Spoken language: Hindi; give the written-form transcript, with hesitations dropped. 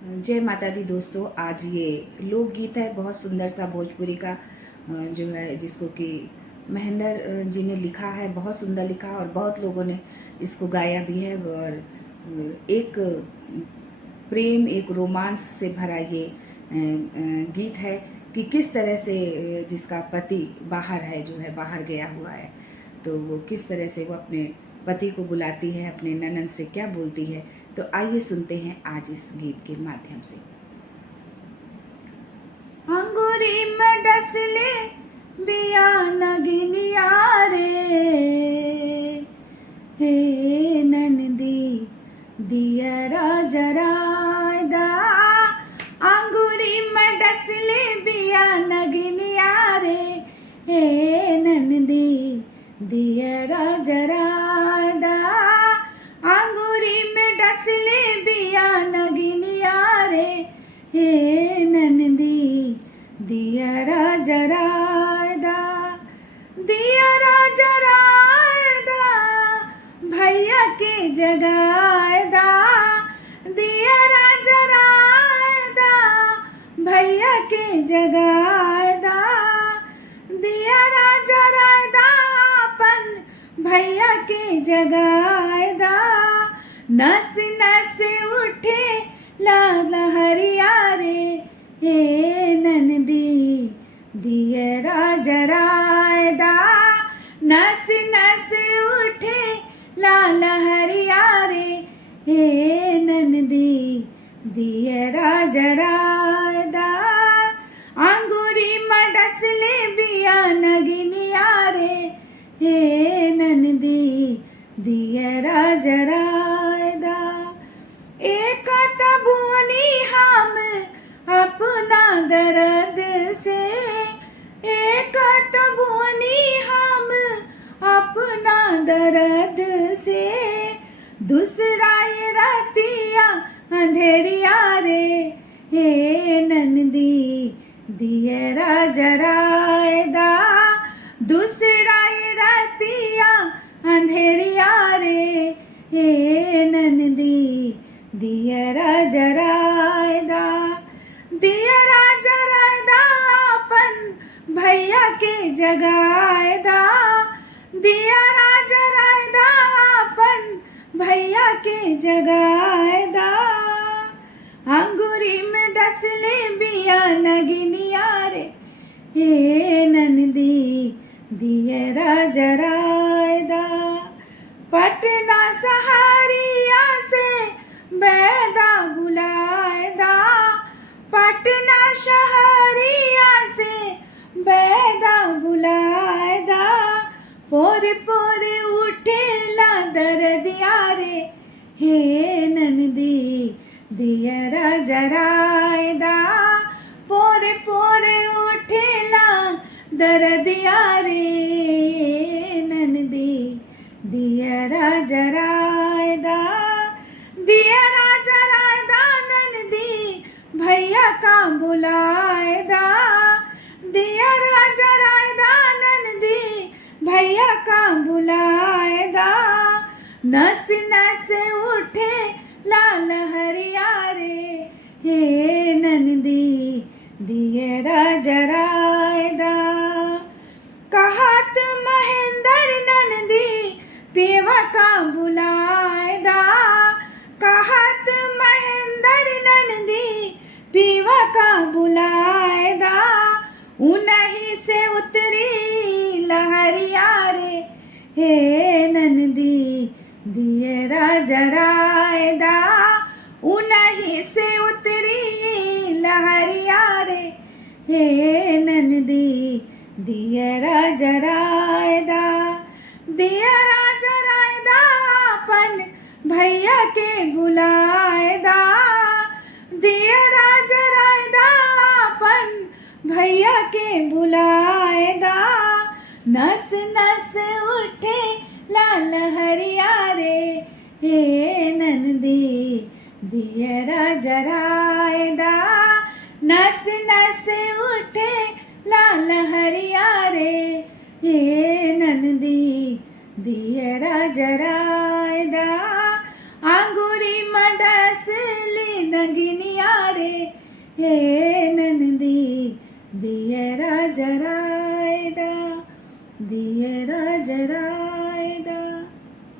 जय माता दी दोस्तों। आज ये लोकगीत है, बहुत सुंदर सा भोजपुरी का जो है, जिसको कि महेंद्र जी ने लिखा है। बहुत सुंदर लिखा और बहुत लोगों ने इसको गाया भी है। और एक प्रेम, एक रोमांस से भरा ये गीत है कि किस तरह से जिसका पति बाहर है, जो है बाहर गया हुआ है, तो वो किस तरह से वो अपने पति को बुलाती है, अपने ननद से क्या बोलती है। तो आइए सुनते हैं आज इस गीत के माध्यम से। अंगूरी में डसले बिया नगिनिया रे, हे नंदी दियरा जराय दा। अंगूरी में डसले बिया नगिनिया रे, हे नंदी दियरा जराय दा। अंगूरी में डसले बिया नगिनिया रे, हे नंदी दियरा जराय दा। दियरा जराय दा, भैया के जगाय दा। दियरा जराय दा, भैया के जगाय दा। दियरा जराय दा, अपन भैया के जगाय दा। नस नस उठे लाल हरिया रे, हे नंदी दियरा जराय दा। नस नस उठे लाल हरिया रे, हे नंदी दियरा जराय दा। अंगूरी में डसले बिया नगिनिया रे, हे नंदी दियरा जराय दा। एक तबुनी हम अपना दर्द से, एक तबुनी हम अपना दर्द से। दूसरा ये रतिया अंधेरिया रे, हे नंदी दियरा जराय दा। दूसरा ये रतिया अंधेरिया रे, हे नंदी दियरा जराय दा। दियरा जराय दा, अपन भैया के जगाय दा। दियरा जराय दा, अपन भैया के जगाय दा। अंगूरी में डसले बिया नगिनिया रे, हे नंदी दियरा जराय दा। पटना सहारिया से बैदा बुलाए दा। पटना शहरिया से बैदा बुलाए दा। पोरे पोरे उठे ला दर्दिया रे, हे नंदी दियरा जराय दा। पोरे पोरे उठे ला दर्दिया रे, नंदी दियरा जराय दा। दियरा जराय दा, नंदी भैया का बुलाए दा। दियरा जराय दा, नंदी भैया का बुलाए दा। नस नस उठे लाल हरिया रे, हे नंदी दियरा जराय दा। कहत महेंद्र नंदी पेवा का बुलाए दा। कहत महेंद्र नंदी पेवा का बुलाए दा। उन्हीं से उतरी लहरिया रे, हे नंदी दियरा जराय दा। उन्हीं से उतरी लहरिया रे, हे नंदी दियरा जराय दा। दियरा जराय दा, अपन भैया के बुलाए दा। दियरा जराय दा, अपन भैया के बुलाए दा। नस नस उठे लाल हरिया रे, हे नंदी दियरा जराय दा। नस नस उठे लाल हरिया रे, हे नंदी दियरा जराय दा। अंगूरी में डसले नगिनिया जराए हे ननदी दियरा जराए दा दियरा जराए